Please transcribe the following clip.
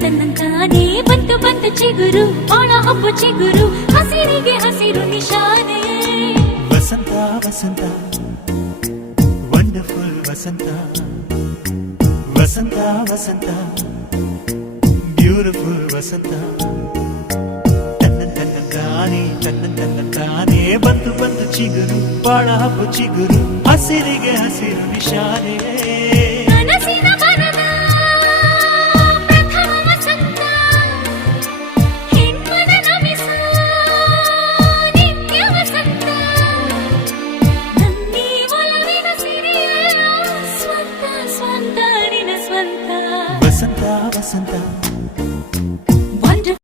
ತನ್ನಂತಾನೆ ಬಂತು ಬಂತು ಚಿಗುರು ಬಾಳ ಹಬ್ಬ ಚಿಗುರು ಹಸಿರಿಗೆ ಹಸಿರು ನಿಶಾನೆ ವಸಂತ ವಸಂತ ವಂಡರ್ಫುಲ್ ವಸಂತ ವಸಂತ ವಸಂತ ಬ್ಯೂಟಿಫುಲ್ ವಸಂತ ತನ್ನಂತಾನೆ ಬಂತು ಬಂತು ಚಿಗುರು ಬಾಳ ಹಬ್ಬ ಚಿಗುರು ಹಸಿರಿಗೆ ಹಸಿರು ನಿಶಾನೆ